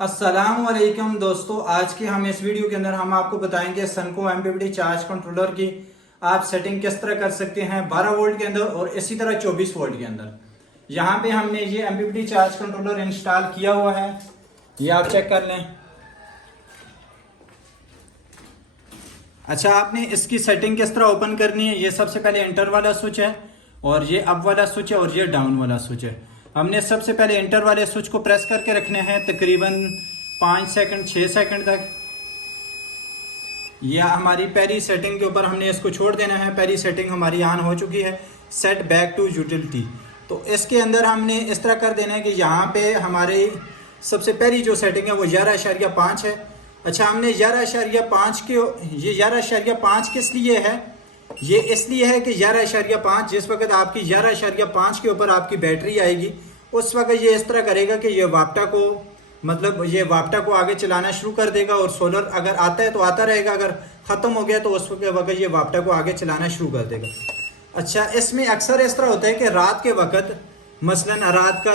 अस्सलामुअलैकुम दोस्तों, आज के हम इस वीडियो के अंदर हम आपको बताएंगे सनको एमपीपीटी चार्ज कंट्रोलर की आप सेटिंग किस तरह कर सकते हैं 12 वोल्ट के अंदर और इसी तरह 24 वोल्ट के अंदर। यहाँ पे हमने ये एमपीपीटी चार्ज कंट्रोलर इंस्टॉल किया हुआ है, ये आप चेक कर लें। अच्छा, आपने इसकी सेटिंग किस तरह ओपन करनी है। ये सबसे पहले एंटर वाला स्विच है और ये अप वाला स्विच है और ये डाउन वाला स्विच है। हमने सबसे पहले एंटर वाले स्विच को प्रेस करके रखने हैं तकरीबन 5 सेकंड 6 सेकंड तक। यह हमारी पहली सेटिंग के ऊपर हमने इसको छोड़ देना है। पहली सेटिंग हमारी ऑन हो चुकी है, सेट बैक टू यूटिलिटी। तो इसके अंदर हमने इस तरह कर देना है कि यहाँ पे हमारी सबसे पहली जो सेटिंग है वो 11.5 है। अच्छा, हमने 11.5 के ये 11.5 किस लिए है, ये इसलिए है कि 11.5 जिस वक्त आपकी 11.5 के ऊपर आपकी बैटरी आएगी उस वक्त ये इस तरह करेगा कि ये वाप्टा को आगे चलाना शुरू कर देगा। और सोलर अगर आता है तो आता रहेगा, अगर ख़त्म हो गया तो उस वक्त ये वाप्टा को आगे चलाना शुरू कर देगा। अच्छा, इसमें अक्सर इस तरह होता है कि रात के वक्त मसलन रात का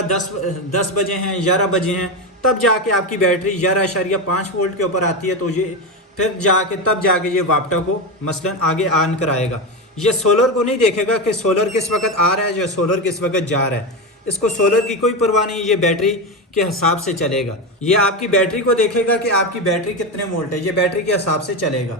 10 बजे हैं 11 बजे हैं तब जाके आपकी बैटरी 11.5 वोल्ट के ऊपर आती है, तो ये फिर तब जाके ये वाप्टा को मसलन आगे ऑन कराएगा। ये सोलर को नहीं देखेगा कि सोलर किस वक्त आ रहा है या सोलर किस वक्त जा रहा है। इसको सोलर की कोई परवाह नहीं, ये बैटरी के हिसाब से चलेगा। ये आपकी बैटरी को देखेगा कि आपकी बैटरी कितने वोल्ट है, ये बैटरी के हिसाब से चलेगा।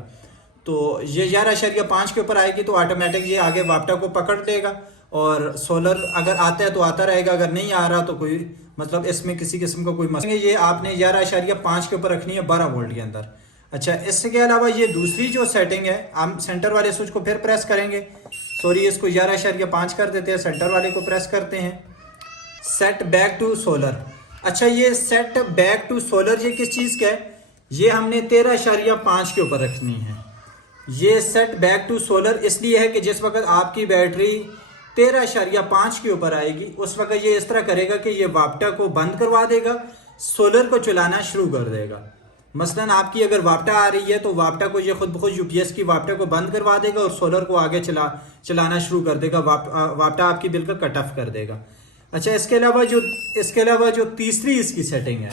तो ये 11.5 के ऊपर आएगी तो ऑटोमेटिक ये आगे वाप्टा को पकड़ लेगा और सोलर अगर आता है तो आता रहेगा, अगर नहीं आ रहा तो कोई मतलब इसमें किसी किस्म का कोई मसला। ये आपने 11.5 के ऊपर रखनी है 12 वोल्ट के अंदर। अच्छा, इसके अलावा ये दूसरी जो सेटिंग है, हम सेंटर वाले स्विच को फिर प्रेस करेंगे। सॉरी, इसको 11.5 कर देते हैं, सेंटर वाले को प्रेस करते हैं। Set back to solar. अच्छा, ये सेट बैक टू सोलर ये किस चीज़ का है, ये हमने 13.5 के ऊपर रखनी है। ये सेट बैक टू सोलर इसलिए है कि जिस वक्त आपकी बैटरी 13.5 के ऊपर आएगी उस वक्त ये इस तरह करेगा कि ये वाप्टा को बंद करवा देगा, सोलर को चलाना शुरू कर देगा। मसलन आपकी अगर वाप्टा आ रही है तो वाप्टा को ये खुद ब खुद यूपीएस की वाप्टा को बंद करवा देगा और सोलर को आगे चलाना शुरू कर देगा। वाप्टा आपकी बिल्कुल कट ऑफ कर देगा। अच्छा, इसके अलावा जो तीसरी इसकी सेटिंग है,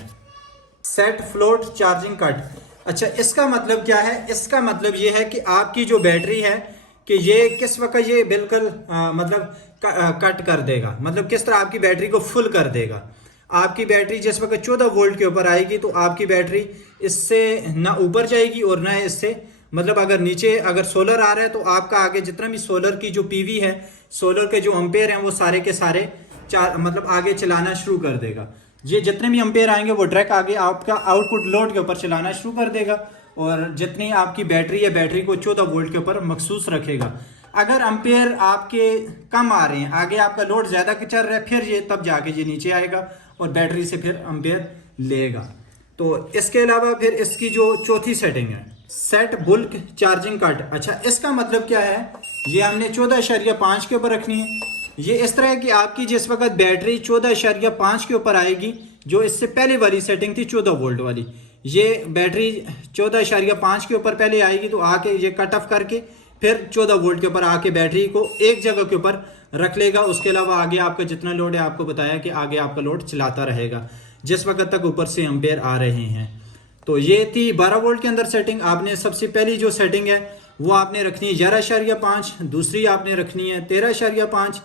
सेट फ्लोट चार्जिंग कट। अच्छा, इसका मतलब क्या है, इसका मतलब ये है कि आपकी जो बैटरी है कि ये किस वक्त ये बिल्कुल मतलब कट कर देगा, मतलब किस तरह आपकी बैटरी को फुल कर देगा। आपकी बैटरी जिस वक्त 14 वोल्ट के ऊपर आएगी तो आपकी बैटरी इससे ना ऊपर जाएगी और ना इससे मतलब अगर नीचे अगर सोलर आ रहा है तो आपका आगे जितना भी सोलर की जो पीवी है, सोलर के जो अम्पेयर हैं वो सारे के सारे मतलब आगे चलाना शुरू कर देगा। ये जितने भी अम्पेयर आएंगे वो डायरेक्ट आगे आपका आउटपुट लोड के ऊपर चलाना शुरू कर देगा और जितनी आपकी बैटरी है बैटरी को 14 वोल्ट के ऊपर मखसूस रखेगा। अगर अम्पेयर आपके कम आ रहे हैं, आगे आपका लोड ज़्यादा चल रहा है, फिर ये तब जाके ये नीचे आएगा और बैटरी से फिर अम्पेयर लेगा। तो इसके अलावा फिर इसकी जो चौथी सेटिंग है, सेट बुल्क चार्जिंग कट। अच्छा, इसका मतलब क्या है, ये हमने 14.5 के ऊपर रखनी है। ये इस तरह है कि आपकी जिस वक्त बैटरी 14.5 के ऊपर आएगी, जो इससे पहले वाली सेटिंग थी 14 वोल्ट वाली, ये बैटरी 14.5 के ऊपर पहले आएगी तो आके ये कट ऑफ करके फिर 14 वोल्ट के ऊपर आके बैटरी को एक जगह के ऊपर रख लेगा। उसके अलावा आगे आपका जितना लोड है, आपको बताया कि आगे आपका लोड चलाता रहेगा जिस वक्त तक ऊपर से एम्पेयर आ रहे हैं। तो ये थी 12 वोल्ट के अंदर सेटिंग। आपने सबसे पहली जो सेटिंग है वो आपने रखनी है 11.5, दूसरी आपने रखनी है 13.5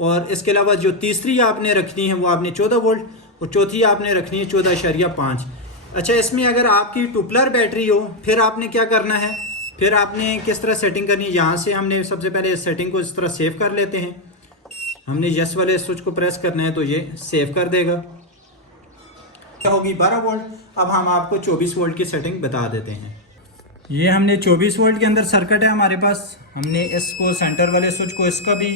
और इसके अलावा जो तीसरी आपने रखनी है वो आपने 14 वोल्ट और चौथी आपने रखनी है 14.5। अच्छा, इसमें अगर आपकी टुपलर बैटरी हो फिर आपने क्या करना है, फिर आपने किस तरह सेटिंग करनी है। यहाँ से हमने सबसे पहले इस सेटिंग को इस तरह सेव कर लेते हैं। हमने यस वाले स्विच को प्रेस करना है तो ये सेव कर देगा। क्या होगी 12 वोल्ट। अब हम आपको 24 वोल्ट की सेटिंग बता देते हैं। ये हमने 24 वोल्ट के अंदर सर्किट है हमारे पास। हमने इसको सेंटर वाले स्विच को इसका भी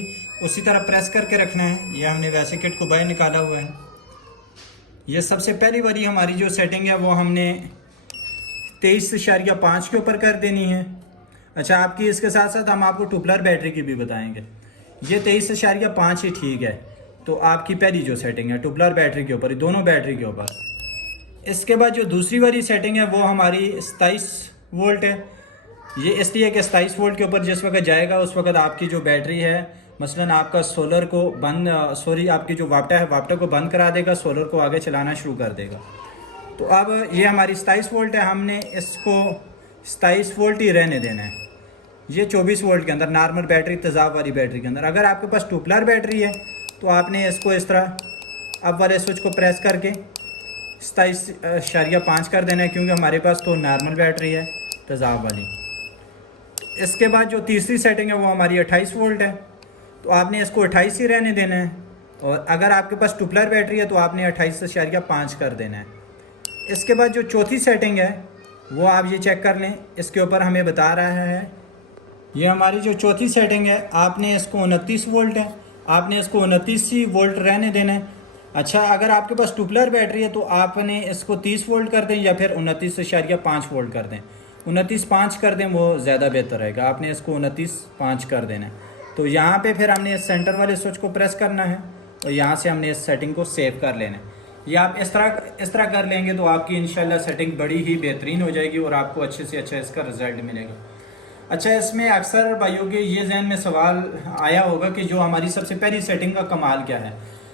उसी तरह प्रेस करके रखना है। ये हमने वैसे किट को बाहर निकाला हुआ है। ये सबसे पहली वाली हमारी जो सेटिंग है वो हमने 23.5 के ऊपर कर देनी है। अच्छा, आपकी इसके साथ साथ हम आपको टुपलर बैटरी की भी बताएंगे। ये 23.5 ही ठीक है। तो आपकी पहली जो सेटिंग है टुपलर बैटरी के ऊपर, दोनों बैटरी के ऊपर। इसके बाद जो दूसरी वाली सेटिंग है वो हमारी 27 वोल्ट है। ये इसलिए कि 27 वोल्ट के ऊपर जिस वक्त जाएगा उस वक्त आपकी जो बैटरी है मसलन आपका सोलर को आपकी जो वाप्टा है वाप्टा को बंद करा देगा, सोलर को आगे चलाना शुरू कर देगा। तो अब ये हमारी 27 वोल्ट है, हमने इसको 27 वोल्ट ही रहने देना है। ये 24 वोल्ट के अंदर नॉर्मल बैटरी, तेज़ाब वाली बैटरी के अंदर। अगर आपके पास टूपलर बैटरी है तो आपने इसको इस तरह अप वाले स्विच को प्रेस करके 27.5 कर देना है, क्योंकि हमारे पास तो नॉर्मल बैटरी है तेज़ाब वाली। इसके बाद जो तीसरी सेटिंग है वो हमारी 28 वोल्ट है, तो आपने इसको 28 ही रहने देना है। और अगर आपके पास टूपलर बैटरी है तो आपने 28.5 कर देना है। इसके बाद जो चौथी सेटिंग है वो आप ये चेक कर लें, इसके ऊपर हमें बता रहा है, ये हमारी जो चौथी सेटिंग है, आपने इसको 29 वोल्ट है, आपने इसको 29 ही वोल्ट रहने देना है। अच्छा, अगर आपके पास टूपलर बैटरी है तो आपने इसको 30 वोल्ट कर दें या फिर 29.5 वोल्ट कर दें। 29.5 कर दें, वो ज़्यादा बेहतर रहेगा। आपने इसको 29.5 कर देना है। तो यहाँ पे फिर हमने इस सेंटर वाले स्विच को प्रेस करना है और यहाँ से हमने इस सेटिंग को सेव कर लेना है। ये आप इस तरह कर लेंगे तो आपकी इंशाल्लाह सेटिंग बड़ी ही बेहतरीन हो जाएगी और आपको अच्छे से अच्छा इसका रिजल्ट मिलेगा। अच्छा, इसमें अक्सर भाइयों के ये जहन में सवाल आया होगा कि जो हमारी सबसे पहली सेटिंग का कमाल क्या है।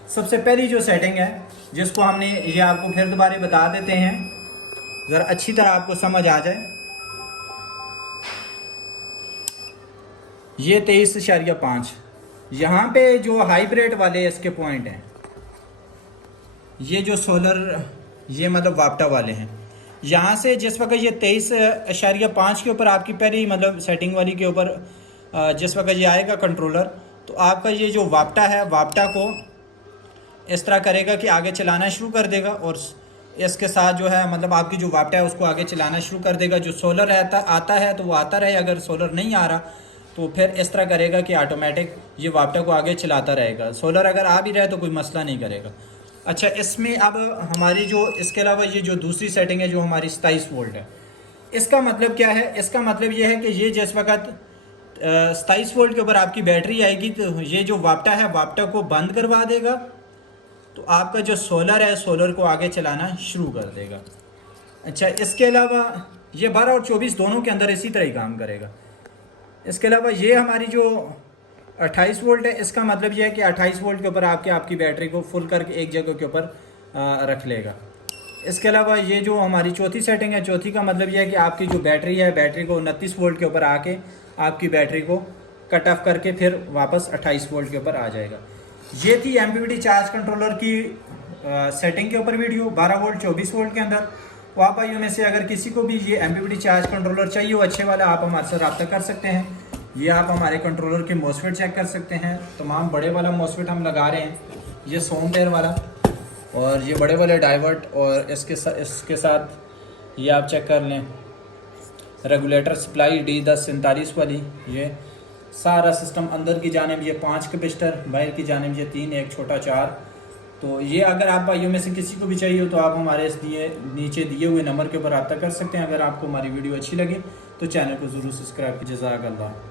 सबसे पहली जो सेटिंग है जिसको हमने, ये आपको फिर दोबारा बता देते हैं ज़रा अच्छी तरह आपको समझ आ जाए। ये 23.5, यहाँ पे जो हाइब्रिड वाले इसके पॉइंट हैं, ये जो सोलर, ये मतलब वापटा वाले हैं, यहाँ से जिस वक्त ये 23.5 के ऊपर आपकी पहली मतलब सेटिंग वाली के ऊपर जिस वक्त ये आएगा कंट्रोलर, तो आपका ये जो वापटा है, वापटा को इस तरह करेगा कि आगे चलाना शुरू कर देगा और इसके साथ जो है मतलब आपकी जो वापटा है उसको आगे चलाना शुरू कर देगा। जो सोलर आता है तो वो आता रहे, अगर सोलर नहीं आ रहा तो फिर इस तरह करेगा कि ऑटोमेटिक ये वापटा को आगे चलाता रहेगा। सोलर अगर आ भी रहे तो कोई मसला नहीं करेगा। अच्छा, इसमें अब हमारी जो, इसके अलावा ये जो दूसरी सेटिंग है जो हमारी 27 वोल्ट है, इसका मतलब क्या है? इसका मतलब ये है कि ये जिस वक्त 27 वोल्ट के ऊपर आपकी बैटरी आएगी तो ये जो वापटा है, वापटा को बंद करवा देगा, तो आपका जो सोलर है, सोलर को आगे चलाना शुरू कर देगा। अच्छा, इसके अलावा ये 12 और 24 दोनों के अंदर इसी तरह ही काम करेगा। इसके अलावा ये हमारी जो 28 वोल्ट है, इसका मतलब ये है कि 28 वोल्ट के ऊपर आपकी बैटरी को फुल करके एक जगह के ऊपर रख लेगा। इसके अलावा ये जो हमारी चौथी सेटिंग है, चौथी का मतलब ये है कि आपकी जो बैटरी है, बैटरी को 29 वोल्ट के ऊपर आके आपकी बैटरी को कट ऑफ करके फिर वापस 28 वोल्ट के ऊपर आ जाएगा। ये थी MPPT चार्ज कंट्रोलर की सेटिंग के ऊपर वीडियो 12 वोल्ट 24 वोल्ट के अंदर। तो आप भाइयों में से अगर किसी को भी ये MPPT चार्ज कंट्रोलर चाहिए हो अच्छे वाला, आप हमारे से रब्ता कर सकते हैं। ये आप हमारे कंट्रोलर के मॉसफेट चेक कर सकते हैं। तमाम बड़े वाला मॉसफेट हम लगा रहे हैं, ये 100 एम्पेयर वाला और ये बड़े वाले डाइवर्ट, और इसके साथ ये आप चेक कर लें रेगुलेटर सप्लाई D1047 वाली। ये सारा सिस्टम अंदर की जानिब ये 5 कैपेसिटर, बाहर की जानिब ये 3, एक छोटा 4। तो ये अगर आप भाइयों में से किसी को भी चाहिए हो तो आप हमारे इस नीचे दिए हुए नंबर के ऊपर रब्ता कर सकते हैं। अगर आपको हमारी वीडियो अच्छी लगे तो चैनल को ज़रूर सब्सक्राइब कीजिए। जज़ाकल्लाह।